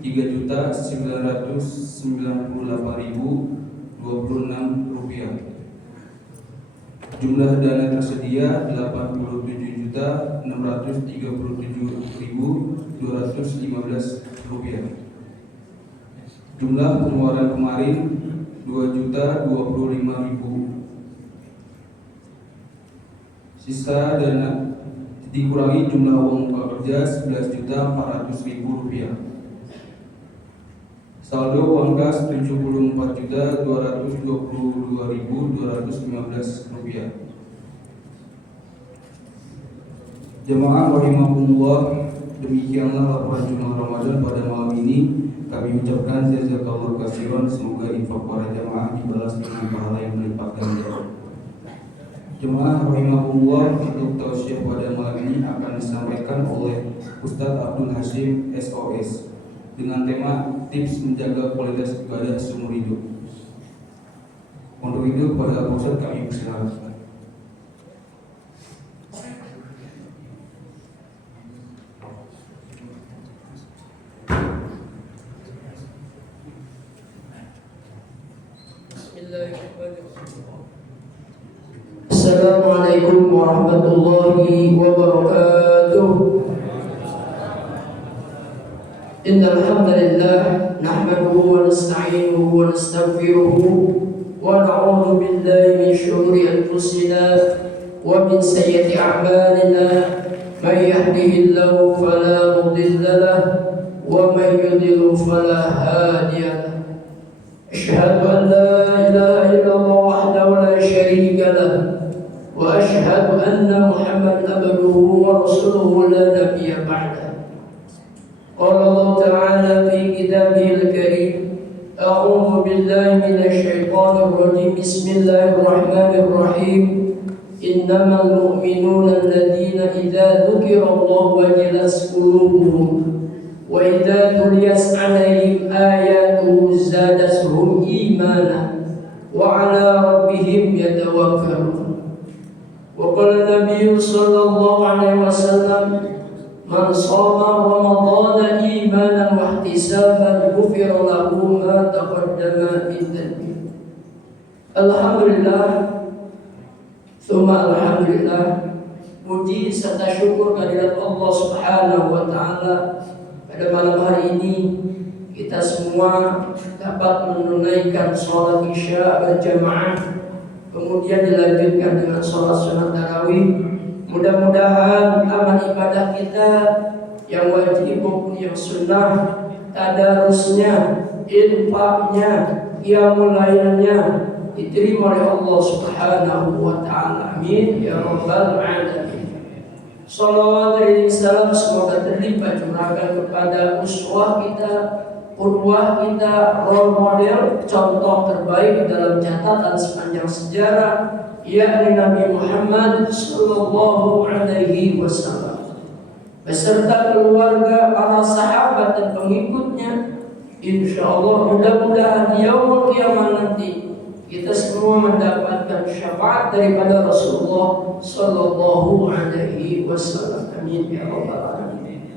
Rp3.998.026. Jumlah dana tersedia Rp86.637.215. Jumlah pengeluaran kemarin Rp2.025.000. Sisa dana dikurangi jumlah uang muka kerja Rp11.400.000. Saldo uang kas Rp74.222.215. Jemaah rahimakumullah, demikianlah laporan jurnal Ramadan pada malam ini. Kami ucapkan jazakallahu khairan, semoga infak para jemaah dibalas dengan pahala yang berlipat ganda. Jemaah rahimakumullah, untuk tausiah pada malam ini akan disampaikan oleh Ustadz Abdul Hashim SOS dengan tema tips menjaga kualitas ibadah seumur hidup. Untuk itu pada Ustadz kami persilakan. Assalamualaikum warahmatullahi wabarakatuh. Innal hamdalillah nahmaduhu wa nasta'inuhu wa nastaghfiruhu wa na'udzu billahi min shururi anfusina wa min sayyiati a'malina. May yahdihillahu fala mudilla lahu wa may yudlil fala hadiya lahu. Asyhadu an la ilaha illallah wahdahu la syarika lahu wa asyhadu anna Muhammadan abduhu wa rasuluhu la nabiyya ba'da. Qala Allah ta'ala fi kitabihil karim, a'udzu billahi minasy syaithanir rajim. Bismillahirrahmanirrahim. Innamal mu'minuna alladziina idza dzukirallahu wajilat qulubuhum wa idza tuliyat 'alaihim ayatuhu zadatuhum imanan wa 'ala rabbihim yatawakkalun. Wa qala Nabi sallallahu alaihi wasallam, man shoma ramadhana imanan wa ihtisaban ghufira lahu ma taqaddama min dhanbi. Alhamdulillah, tsumma alhamdulillah, puji serta syukur kehadirat Allah Subhanahu wa taala. Pada malam hari ini kita semua dapat menunaikan sholat isya berjamaah, kemudian dilanjutkan dengan sholat sunat tarawih. Mudah-mudahan amal ibadah kita yang wajib maupun yang sunnah, tadarusnya, infaknya, qiyamul lailnya diterima oleh Allah Subhanahu wa taala. Amin ya rabbal alamin. Salawat dan salam semoga terlimpah curahkan kepada uswah kita, qudwah kita, role model, contoh terbaik dalam catatan sepanjang sejarah, yakni Nabi Muhammad sallallahu alaihi wasallam beserta keluarga, para sahabat dan pengikutnya. Insyaallah mudah-mudahan di yaumul qiyamah nanti kita semua mendapatkan syafaat daripada Rasulullah sallallahu alaihi wasallam. Amin ya rabbal alamin.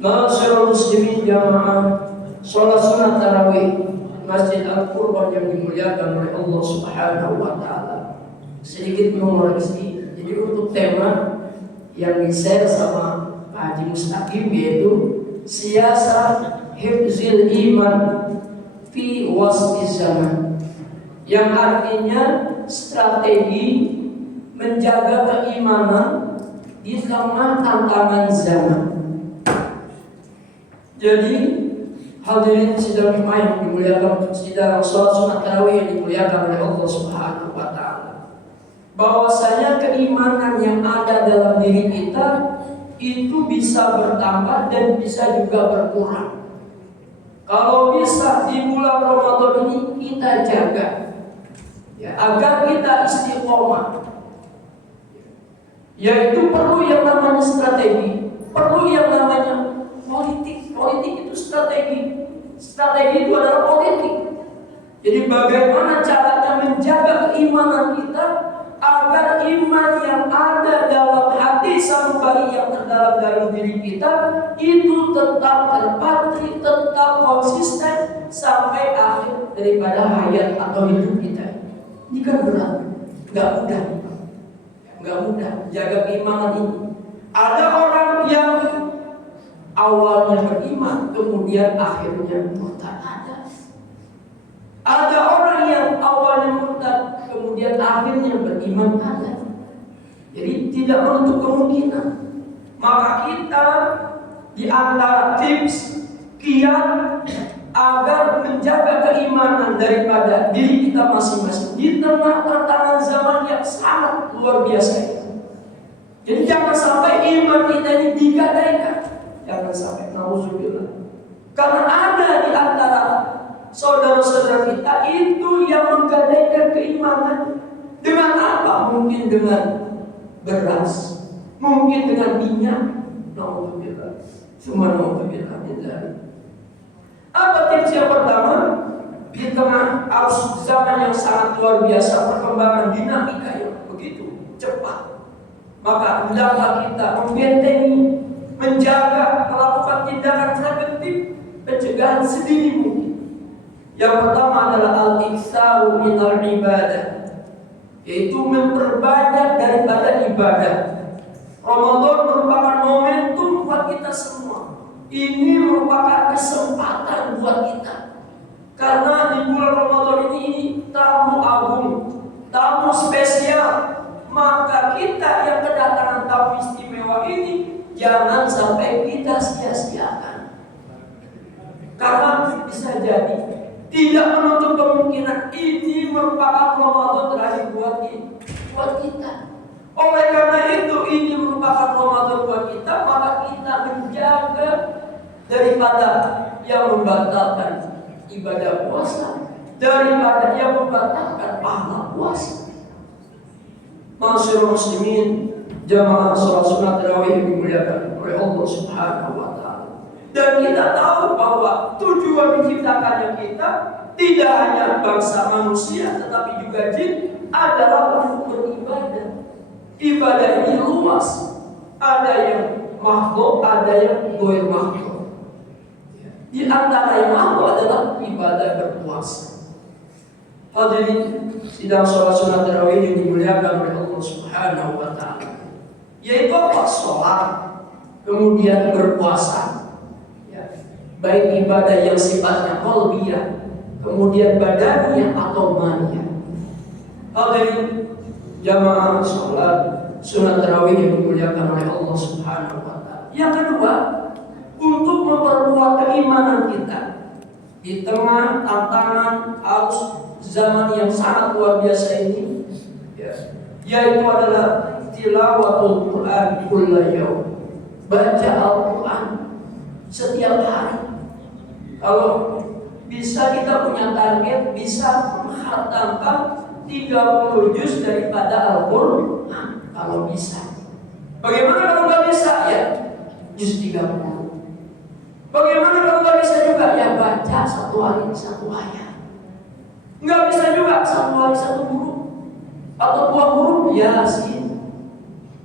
Ma'asyiral muslimin jamaah, salat sunat tarawih Masjid Al-Qurban yang dimuliakan oleh Allah Subhanahu wa taala. Sedikit mengoreksi, jadi untuk tema yang di-share sama Pak Haji Mustaqim, yaitu siasat hifzil iman fi wasfi zaman, yang artinya strategi menjaga keimanan di tengah tantangan zaman. Jadi hadirin sidang Jumat yang dimuliakan, sidang salat sunat tarawih yang dimuliakan oleh Allah Subhanahu wa taala, bahwasanya keimanan yang ada dalam diri kita itu bisa bertambah dan bisa juga berkurang. Kalau bisa di bulan Ramadan ini kita jaga, ya, agar kita istiqomah, yaitu perlu yang namanya strategi, perlu yang namanya politik. Politik itu strategi, strategi itu adalah politik. Jadi bagaimana caranya menjaga keimanan kita agar iman yang ada dalam hati sanubari yang terdalam dalam diri kita itu tetap terpatri, tetap konsisten sampai akhir daripada hayat atau hidup kita. Ini kan berat, nggak mudah jaga keimanan ini. Ada orang yang awalnya beriman kemudian akhirnya murtad. Ada orang yang awalnya murtad kemudian akhirnya beriman. Jadi tidak menutup kemungkinan. Maka kita di antara tips kiat agar menjaga keimanan daripada diri kita masing-masing di tengah tantangan zaman yang sangat luar biasa ini. Jadi jangan sampai iman kita ini digadaikan. Jangan sampai, nauzubillah. Karena ada di antara saudara-saudara kita itu yang menggadaikan keimanan dengan apa? Mungkin dengan beras, mungkin dengan minyak. Nauzubillah. Semua nauzubillah. Apa tips yang pertama? Di tengah arus zaman yang sangat luar biasa, perkembangan dinamika yang begitu cepat, maka hendaklah kita membentengi, menjaga, melakukan tindakan preventif pencegahan sedini mungkin. Yang pertama adalah al-iktsaru minal ibadah, yaitu memperbanyak daripada ibadah. Ramadan merupakan momentum buat kita semua. Ini merupakan kesempatan buat kita. Karena di bulan Ramadan ini tamu agung, tamu spesial. Maka kita yang kedatangan tamu istimewa ini jangan sampai kita sia-siakan. Karena bisa jadi tidak menutup kemungkinan ini merupakan Ramadan terakhir buat kita. Oleh karena itu ini merupakan Ramadan buat kita, maka kita menjaga daripada yang membatalkan ibadah puasa, daripada yang membatalkan pahala puasa. Masyaallah muslimin, jamaah salat sunat tarawih yang dimuliakan oleh Allah Subhanahu wa taala. Dan kita tahu bahwa tujuan menciptakannya kita tidak hanya bangsa manusia tetapi juga jin adalah untuk beribadah. Ibadah ini luas. Ada yang makhluk, ada yang ghair makhluk. Di antara yang makhluk adalah ibadah berpuasa. Hadirin sidang sholat sunat tarawih yang dimuliakan oleh Allah Subhanahu wa taala. Yaitu apa? Sholat, kemudian berpuasa. Ya. Baik ibadah yang sifatnya qalbiyah, kemudian badaniyah atau maniyah. Hadirin jamaah sholat sunat tarawih yang dimuliakan oleh Allah Subhanahu wa taala. Yang kedua, untuk memperkuat keimanan kita di tengah tantangan arus zaman yang sangat luar biasa ini, yaitu adalah tilawatul Quran kulla yaum. Baca Al-Quran setiap hari. Kalau bisa kita punya target bisa menghatamkan 30 juz daripada Al-Quran. Kalau bisa. Bagaimana kalau nggak bisa? Ya juz 30. Bagaimana kalau nggak bisa juga? Ya baca satu hari satu ayat. Nggak bisa juga satu hari satu huruf atau dua huruf Yasin,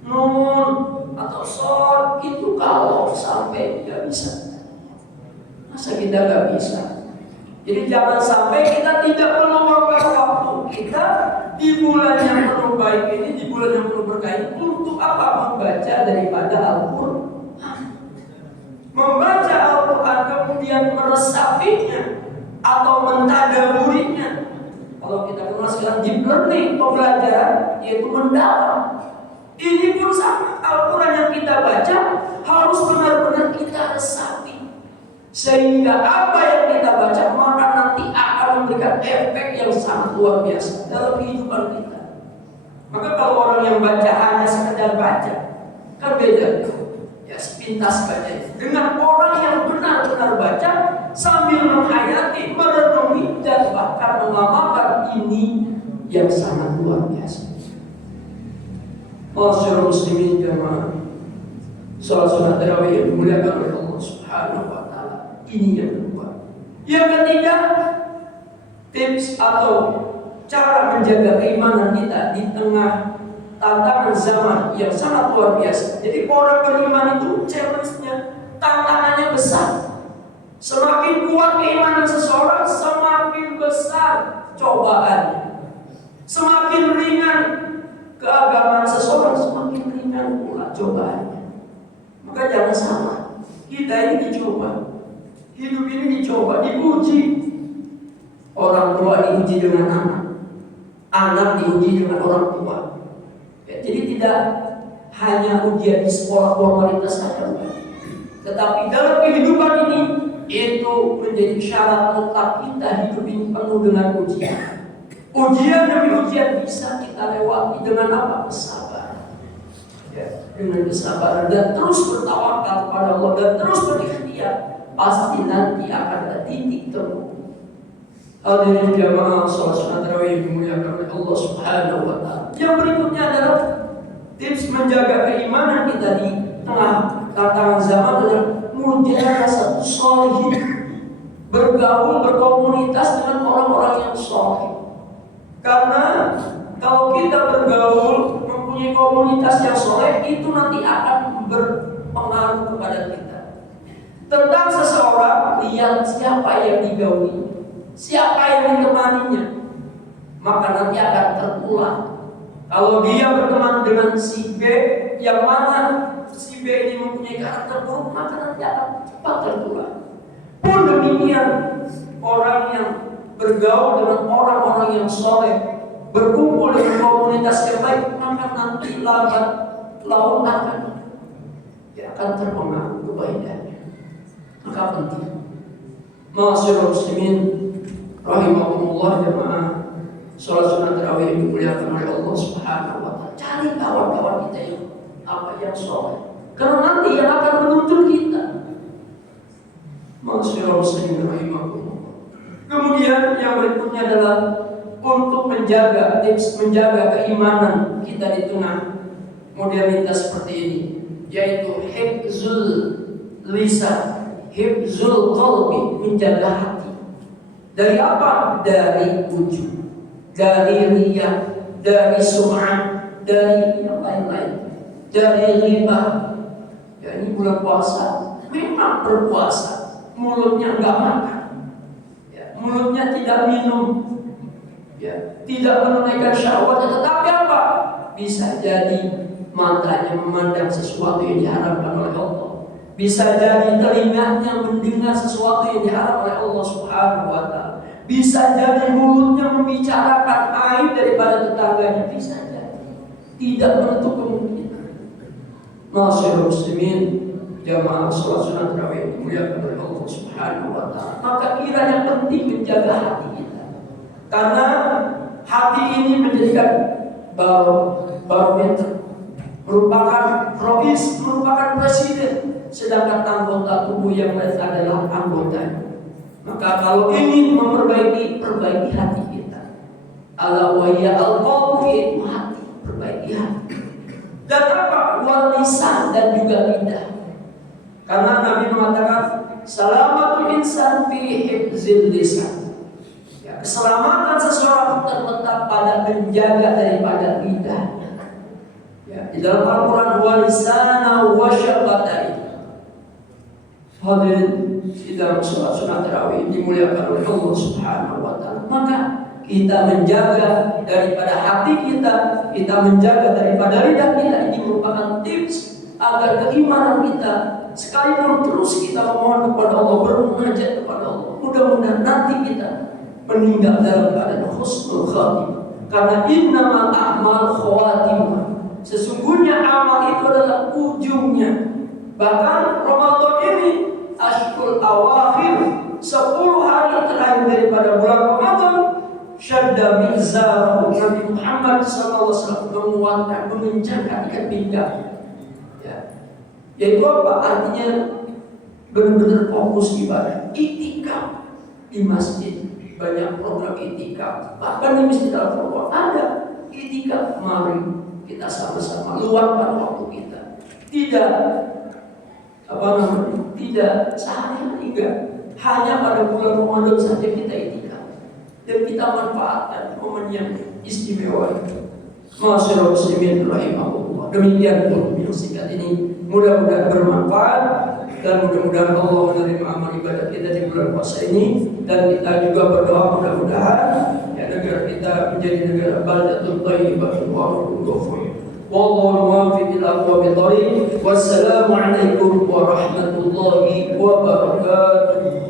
Nun atau Shad. Itu kalau sampai nggak bisa. Masa kita nggak bisa? Jadi jangan sampai kita tidak meluangkan waktu kita di bulan yang penuh baik ini, di bulan yang penuh berkah ini untuk apa? Membaca daripada Al-Quran. Membaca Al-Quran kemudian meresapinya atau mentadaburinya. Kalau kita kenal sekarang deep learning, pembelajaran, yaitu mendalam. Ini pun sama. Al-Quran yang kita baca harus benar-benar kita resapi, sehingga apa yang kita baca maka nanti akan memberikan efek yang sangat luar biasa dalam kehidupan kita. Maka kalau orang yang baca hanya sekedar baca, kan beda. Ya sepintas baca. Dengan orang yang benar-benar baca sambil menghayati, merenungi dan bahkan mengamalkan, ini yang sangat luar biasa. Masyaallah muslimin jamaah salat sunat tarawih yang dimuliakan oleh Allah Subhanahu wa taala. Ini yang kedua. Yang ketiga, tips atau cara menjaga keimanan kita di tengah tantangan zaman yang sangat luar biasa. Jadi orang beriman itu challenge-nya, tantangannya besar. Semakin kuat keimanan seseorang, semakin besar cobaannya. Semakin ringan keagamaan seseorang, semakin ringan pula cobaannya. Maka jangan salah, kita ini dicoba, hidup ini dicoba, diuji. Orang tua diuji dengan anak, anak diuji dengan orang tua. Ya, jadi tidak hanya ujian di sekolah formalitas saja, tetapi dalam kehidupan ini itu menjadi syarat mutlak kita hidup ini penuh dengan ujian. Ujian demi ujian bisa kita lewati dengan apa? Kesabaran. Ya, dengan kesabaran dan terus bertawakal kepada Allah dan terus berikhtiar, pasti nanti akan ada titik temu. Hadirin jamaah salat sunat tarawih yang dimuliakan oleh Allah Subhanahu wa taala. Yang berikutnya adalah tips menjaga keimanan kita di tengah tantangan zaman adalah mujalasah sholihin, bergaul berkomunitas dengan orang-orang yang sholih. Karena kalau kita bergaul mempunyai komunitas yang sholih, itu nanti akan berpengaruh kepada kita. Tentang seseorang, lihat siapa yang digauli, siapa yang ditemaninya, maka nanti akan tertular. Kalau dia berteman dengan si B, yang mana si B ini mempunyai karakter buruk, maka nanti akan cepat tertular. Pun demikian, orang yang bergaul dengan orang-orang yang soleh, berkumpul dengan komunitas yang baik, maka nanti lambat laun akan terpengaruh kebaikannya. Maka penting. Ma'asyiral muslimin rahimakumullah jamaah salat sunat tarawih yang dimuliakan oleh Allah Subhanahu wa taala. Cari kawan-kawan kita yang soleh. Karena nanti yang akan menuntun kita. Ma'asyiral muslimin rahimakumullah. Kemudian yang berikutnya adalah untuk menjaga keimanan kita di tengah modernitas seperti ini, yaitu hifzul lisan, hifzul qalbi, menjaga hati. Dari apa? Dari ujub, dari riya, dari sum'ah, dari yang lain-lain, dari ghibah. Ya, ini bulan puasa, memang berpuasa, mulutnya enggak makan, mulutnya tidak minum, ya, tidak menunaikan syahwatnya, tetapi apa? Bisa jadi matanya memandang sesuatu yang diharapkan oleh Allah. Bisa jadi telinganya mendengar sesuatu yang diharapkan oleh Allah Subhanahu wa taala. Bisa jadi mulutnya membicarakan aib daripada tetangganya. Bisa jadi. Tidak menutup kemungkinan. Ma'asyiral muslimin jamaah salat sunat tarawih yang dimuliakan oleh Allah Subhanahu wa taala. Maka kiranya penting menjaga hati kita. Karena hati ini menjadikan barometer, merupakan provis, merupakan presiden, sedangkan anggota tubuh yang lain adalah anggotanya. Maka kalau ingin perbaiki hati kita. Ala wa ya al-qalbu, yaitu hati, perbaiki hati. Dan apa? Wal lisan, dan juga lidah. Karena Nabi mengatakan salamatul insan fi hifzil lisan. Ya, keselamatan seseorang terletak pada menjaga daripada lidahnya. Ya, di dalam Al-Quran wa lisana wa syafatai. Hadirin di dalam salat sunat tarawih dimuliakan oleh Allah Subhanahu wa taala. Maka kita menjaga daripada hati kita menjaga daripada lidah kita. Ini merupakan tips agar keimanan kita, sekalipun terus kita memohon kepada Allah, bermunajat kepada Allah, mudah-mudahan nanti kita meninggal dalam keadaan husnul khatimah. Karena innamal a'mal khawatimah, sesungguhnya amal itu adalah ujungnya. Bahkan Ramadan ini ashhurul awakhir, 10 hari terakhir daripada bulan Ramadan, syadda mizarahu, Nabi Muhammad SAW menguatkan, mengencangkan ikat pinggang. Yaitu apa? Artinya benar-benar fokus ibadah, itikaf di masjid. Banyak program itikaf, bahkan di masjid Al-Quran ada itikaf. Mari kita sama-sama luangkan waktu kita. Tidak tidak sehari-hari, enggak. Hanya pada bulan Ramadan saja kita itikaf, dan kita manfaatkan momen yang istimewa ini. Masyaallah muslimin rahimahullah. Demikian untuk yang singkat ini, mudah-mudahan bermanfaat dan mudah-mudahan Allah menerima amal ibadah kita di bulan puasa ini, dan kita juga berdoa mudah-mudahan ya negara kita menjadi negara baldatun thayyibatun wa rabbun ghafur. Wallahu muwaffiq ila aqwamit thoriq. Wassalamu alaikum warahmatullahi wabarakatuh.